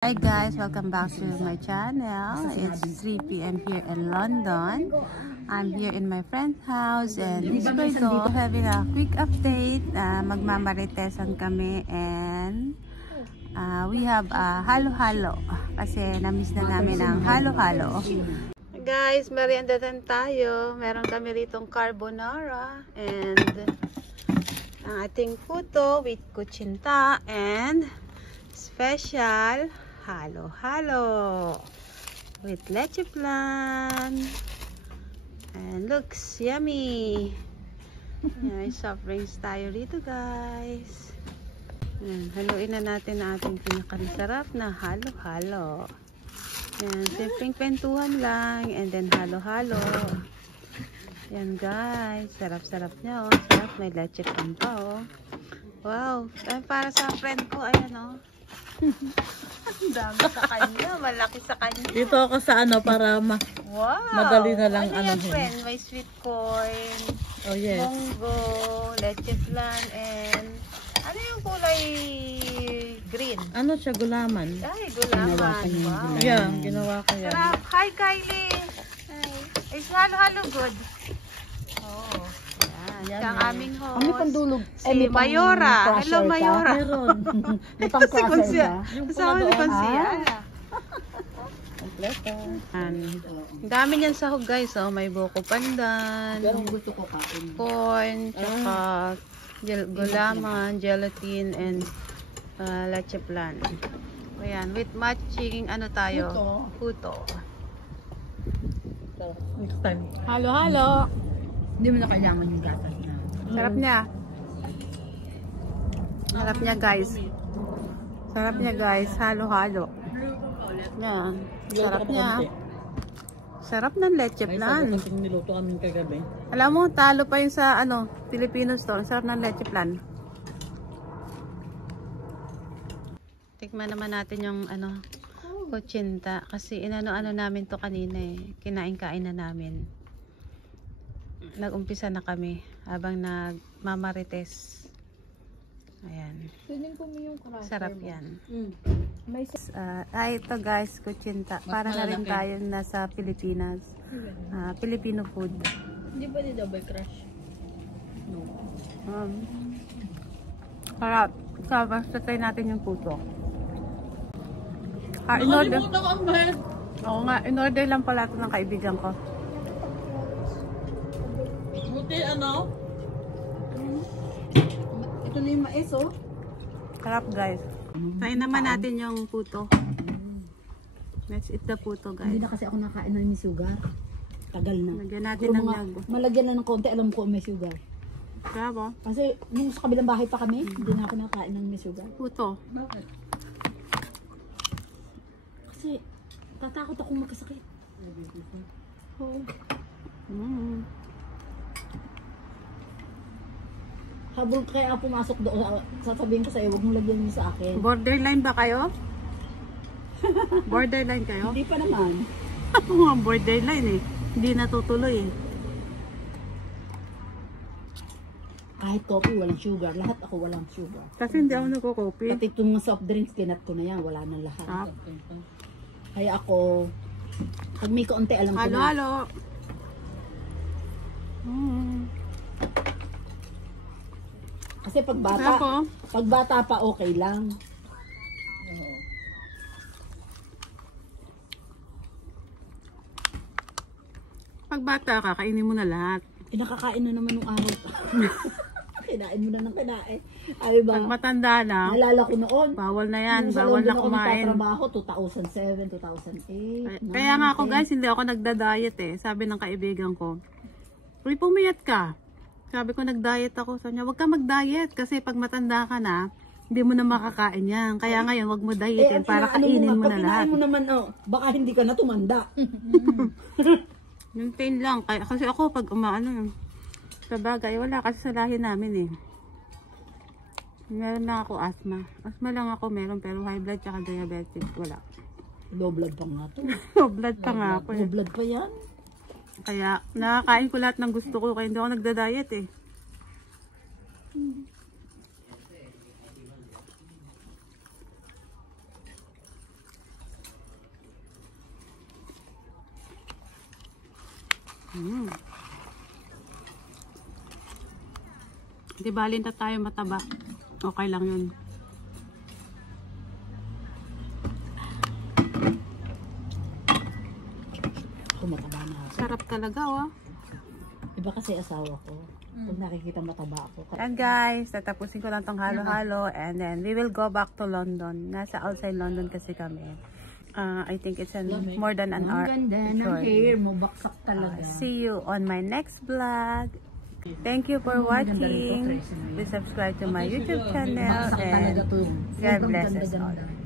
Hi guys, welcome back to my channel. It's 3 p.m. here in London. I'm here in my friend's house and we're having a quick update. Magmamaritesan kami and we have a halo-halo kasi na-miss na namin ang halo-halo. Guys, merienda din tayo. Meron kami ritong carbonara and ang ating puto with kuchinta and special halo-halo with leche flan and looks yummy. May soft drinks tayo rito guys. Haluin na natin ang ating pinakamasarap na halo-halo. Simpleng kwentuhan lang and then halo-halo. Yan guys, sarap-sarap niya oh. Sarap, may leche flan pa oh. Wow, para sa friend ko, ayan oh. Ang dami sa kanya, malaki sa kanya. Dito ako sa para madali na lang ano yan, friend? May sweet corn, munggo, leche flan, and ano yung kulay green? Ano siya, gulaman? Ay, gulaman. Wow. Yeah, ginawa ko yan. Sarap. Hi, Kylie. Hi. Is halo-halo good? Oh. Yan ang aming host. Kami pandulog. Si Mayora. Hello, Mayora. Meron. May pang Si Consia. Kasama ni Consia. Kompleto. Ang dami niyan sahog guys. Oh, may buko pandan. Pero gusto ko kain. Corn. Tsaka gulaman, gelatin, and leche flan. Ayan. With matching ano tayo? Puto. Next time. Halo-halo. Hindi mo na kailangan yung gatas na. Sarap niya. Sarap niya guys. Sarap niya guys. Halo-halo. Yan. Sarap niya. Sarap ng leche flan. Niluto kami kagabi. Alam mo, talo pa yun sa Filipino store. Sarap ng leche flan. Tikman naman natin yung kuchinta. Kasi inano namin to kanina eh. Kinain-kain na namin. Nag-umpisa na kami habang nagmamarites. Ayan. Sarap yan. Ito guys, kuchinta. Para na rin tayo nasa Pilipinas. Filipino food. Hindi ba ni double crush? No. Sarap. Basta try natin yung puto. Oo nga, in-order lang pala ito ng kaibigan ko. Buti Ito na yung mais oh. Sarap guys. Try naman natin yung puto. Let's eat the puto guys. Hindi na kasi ako nakain ng may sugar. Tagal na. Lagyan natin ng nag. Malagyan na ng konti, alam ko may sugar. Bravo. Kasi nung sa kabilang bahay pa kami, hindi na ako nakain ng may sugar. Puto. Bakit? Kasi tatakot akong magkasakit. Oo. Habang kaya pumasok doon, sasabihin ko sa'yo, huwag mong lagyan mo sa akin. Borderline ba kayo? Borderline kayo? Hindi pa naman. Ako nga borderline eh. Hindi natutuloy eh. Kahit coffee, walang sugar. Lahat ako walang sugar. Kasi hindi ako nagko-coffee. Pati itong mga soft drinks, kinat ko na yan. Wala na lahat. Kaya ako, pag may kaunti, alam ko na. Halo-halo. Kasi pag bata pa okay lang. Pag bata ka, kainin mo na lahat. Nakakain na naman ng araw pa. Kinain mo na ng kinain. Ay ba? Pag matanda na, naalala ko noon. bawal na yan. Bawal na kumain. Trabaho 2007, 2008. Kaya nga ako guys, hindi ako nagda-diet eh. Sabi ng kaibigan ko, uy, pumayat ka. Sabi ko, nag-diet ako. Sabi niya, huwag ka mag-diet kasi pag matanda ka na, hindi mo na makakain yan. Kaya ngayon, huwag mo dietin para kainin mo na lahat. Pag mo naman, baka hindi ka na tumanda. Yung pain lang. Kasi ako, pag sa bagay, wala kasi sa lahi namin eh. Meron na ako asthma. Asthma lang ako meron, pero high blood tsaka diabetic, wala. Low blood pa nga to. Low blood pa nga ako eh. Low blood pa yan. Kaya nakakain ko lahat ng gusto ko, kaya hindi ako nagda-diet eh. Di balin na tayo mataba. Okay lang yun. Tumataba na ako. Sarap talaga, oh. Iba kasi asawa ko. Kung nakikita mataba ako. And guys, tatapusin ko lang tong halo-halo and then we will go back to London. Nasa outside London kasi kami. I think it's more than an hour. Ang ganda ng hair mo. Baksak talaga. See you on my next vlog. Thank you for watching. Please subscribe to my YouTube channel Baksak talaga and to. God bless us all.